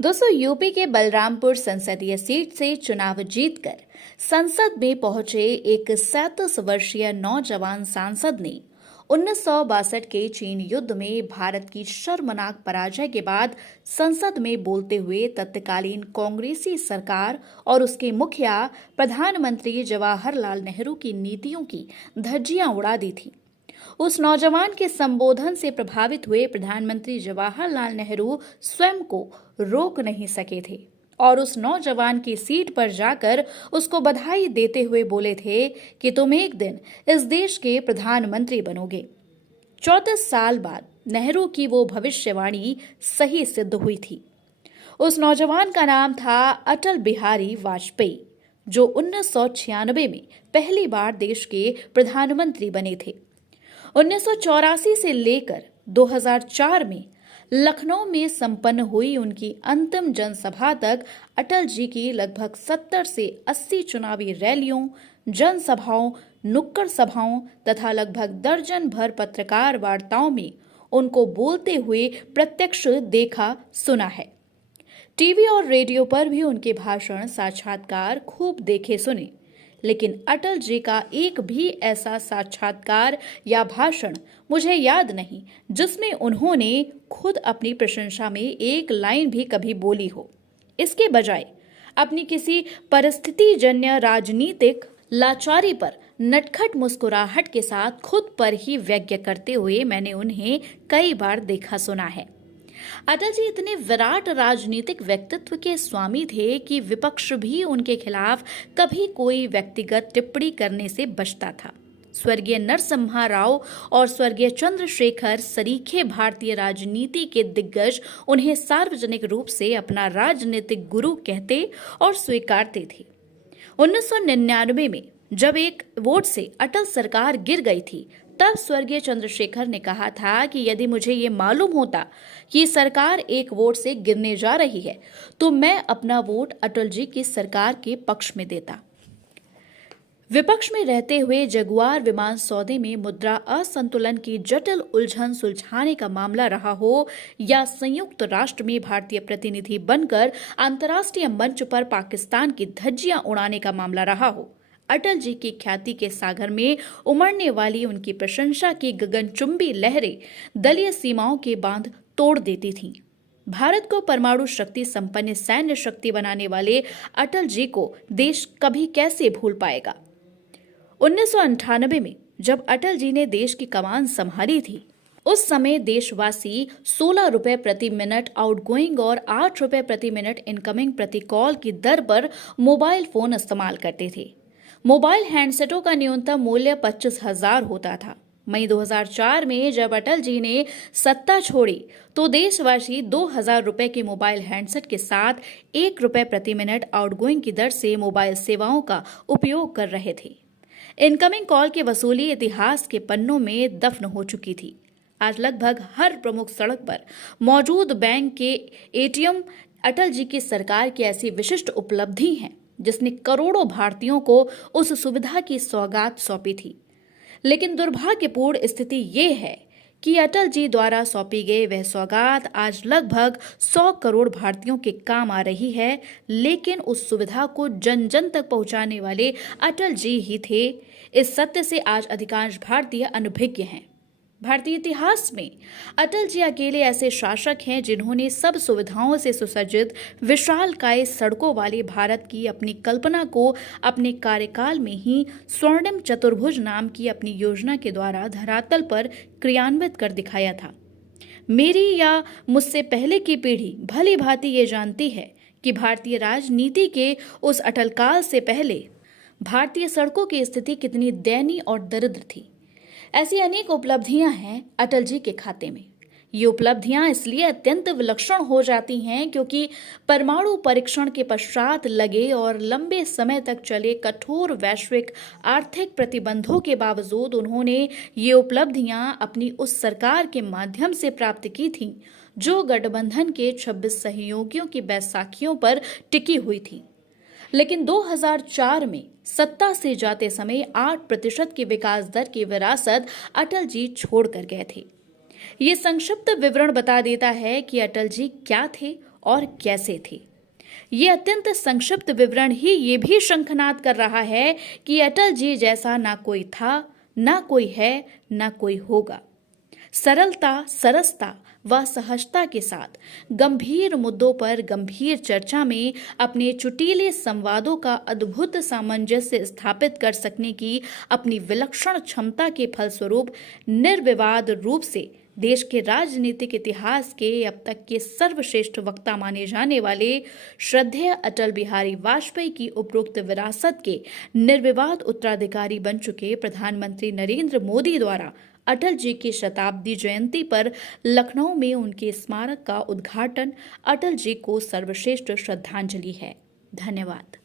दोस्तों, यूपी के बलरामपुर संसदीय सीट से चुनाव जीतकर संसद में पहुंचे एक 37 वर्षीय नौजवान सांसद ने 1962 के चीन युद्ध में भारत की शर्मनाक पराजय के बाद संसद में बोलते हुए तत्कालीन कांग्रेसी सरकार और उसके मुखिया प्रधानमंत्री जवाहरलाल नेहरू की नीतियों की धज्जियां उड़ा दी थी। उस नौजवान के संबोधन से प्रभावित हुए प्रधानमंत्री जवाहरलाल नेहरू स्वयं को रोक नहीं सके थे और उस नौजवान की सीट पर जाकर उसको बधाई देते हुए बोले थे कि तुम एक दिन इस देश के प्रधानमंत्री बनोगे। 34 साल बाद नेहरू की वो भविष्यवाणी सही सिद्ध हुई थी। उस नौजवान का नाम था अटल बिहारी वाजपेयी, जो 1996 में पहली बार देश के प्रधानमंत्री बने थे। 1984 से लेकर 2004 में लखनऊ में संपन्न हुई उनकी अंतिम जनसभा तक अटल जी की लगभग 70 से 80 चुनावी रैलियों, जनसभाओं, नुक्कड़ सभाओं तथा लगभग दर्जन भर पत्रकार वार्ताओं में उनको बोलते हुए प्रत्यक्ष देखा सुना है। टीवी और रेडियो पर भी उनके भाषण, साक्षात्कार खूब देखे सुने, लेकिन अटल जी का एक भी ऐसा साक्षात्कार या भाषण मुझे याद नहीं जिसमें उन्होंने खुद अपनी प्रशंसा में एक लाइन भी कभी बोली हो। इसके बजाय अपनी किसी परिस्थितिजन्य राजनीतिक लाचारी पर नटखट मुस्कुराहट के साथ खुद पर ही व्यंग्य करते हुए मैंने उन्हें कई बार देखा सुना है। अटल जी इतने विराट राजनीतिक व्यक्तित्व के स्वामी थे कि विपक्ष भी उनके खिलाफ कभी कोई व्यक्तिगत टिप्पणी करने से बचता था। स्वर्गीय नरसिम्हा राव और स्वर्गीय चंद्रशेखर सरीखे भारतीय राजनीति के दिग्गज उन्हें सार्वजनिक रूप से अपना राजनीतिक गुरु कहते और स्वीकारते थे। 1999 में जब एक वोट से अटल सरकार गिर गई थी, तब स्वर्गीय चंद्रशेखर ने कहा था कि यदि मुझे ये मालूम होता कि सरकार एक वोट से गिरने जा रही है तो मैं अपना वोट अटल जी की सरकार के पक्ष में देता। विपक्ष में रहते हुए जगुआर विमान सौदे में मुद्रा असंतुलन की जटिल उलझन सुलझाने का मामला रहा हो या संयुक्त राष्ट्र में भारतीय प्रतिनिधि बनकर अंतर्राष्ट्रीय मंच पर पाकिस्तान की धज्जियां उड़ाने का मामला रहा हो, अटल जी की ख्याति के सागर में उमड़ने वाली उनकी प्रशंसा की गगनचुंबी लहरें दलीय सीमाओं के बांध तोड़ देती थीं। भारत को परमाणु शक्ति संपन्न सैन्य शक्ति बनाने वाले अटल जी को देश कभी कैसे भूल पाएगा। 1998 में जब अटल जी ने देश की कमान संभाली थी, उस समय देशवासी 16 रुपए प्रति मिनट आउटगोइंग और 8 रुपए प्रति मिनट इनकमिंग प्रति कॉल की दर पर मोबाइल फोन इस्तेमाल करते थे। मोबाइल हैंडसेटों का न्यूनतम मूल्य 25,000 होता था। मई 2004 में जब अटल जी ने सत्ता छोड़ी तो देशवासी 2,000 रुपए के मोबाइल हैंडसेट के साथ 1 रुपए प्रति मिनट आउटगोइंग की दर से मोबाइल सेवाओं का उपयोग कर रहे थे। इनकमिंग कॉल की वसूली इतिहास के पन्नों में दफन हो चुकी थी। आज लगभग हर प्रमुख सड़क पर मौजूद बैंक के एटीएम अटल जी की सरकार की ऐसी विशिष्ट उपलब्धि हैं जिसने करोड़ों भारतीयों को उस सुविधा की सौगात सौंपी थी। लेकिन दुर्भाग्यपूर्ण स्थिति ये है कि अटल जी द्वारा सौंपी गई वह सौगात आज लगभग 100 करोड़ भारतीयों के काम आ रही है, लेकिन उस सुविधा को जन जन तक पहुंचाने वाले अटल जी ही थे। इस सत्य से आज अधिकांश भारतीय अनभिज्ञ हैं। भारतीय इतिहास में अटल जी अकेले ऐसे शासक हैं जिन्होंने सब सुविधाओं से सुसज्जित विशालकाय सड़कों वाले भारत की अपनी कल्पना को अपने कार्यकाल में ही स्वर्णिम चतुर्भुज नाम की अपनी योजना के द्वारा धरातल पर क्रियान्वित कर दिखाया था। मेरी या मुझसे पहले की पीढ़ी भली भांति ये जानती है कि भारतीय राजनीति के उस अटल काल से पहले भारतीय सड़कों की स्थिति कितनी दयनीय और दरिद्र थी। ऐसी अनेक उपलब्धियां हैं अटल जी के खाते में। ये उपलब्धियां इसलिए अत्यंत विलक्षण हो जाती हैं क्योंकि परमाणु परीक्षण के पश्चात लगे और लंबे समय तक चले कठोर वैश्विक आर्थिक प्रतिबंधों के बावजूद उन्होंने ये उपलब्धियां अपनी उस सरकार के माध्यम से प्राप्त की थीं जो गठबंधन के 26 सहयोगियों की बैसाखियों पर टिकी हुई थी। लेकिन 2004 में सत्ता से जाते समय 8% की विकास दर की विरासत अटल जी छोड़ कर गए थे। ये संक्षिप्त विवरण बता देता है कि अटल जी क्या थे और कैसे थे। ये अत्यंत संक्षिप्त विवरण ही ये भी शंखनाद कर रहा है कि अटल जी जैसा ना कोई था, ना कोई है, ना कोई होगा। सरलता, सरसता व सहजता के साथ गंभीर मुद्दों पर गंभीर चर्चा में अपने चुटीले संवादों का अद्भुत सामंजस्य स्थापित कर सकने की अपनी विलक्षण क्षमता के फलस्वरूप निर्विवाद रूप से देश के राजनीतिक इतिहास के अब तक के सर्वश्रेष्ठ वक्ता माने जाने वाले श्रद्धेय अटल बिहारी वाजपेयी की उपरोक्त विरासत के निर्विवाद उत्तराधिकारी बन चुके प्रधानमंत्री नरेंद्र मोदी द्वारा अटल जी की शताब्दी जयंती पर लखनऊ में उनके स्मारक का उद्घाटन अटल जी को सर्वश्रेष्ठ श्रद्धांजलि है। धन्यवाद।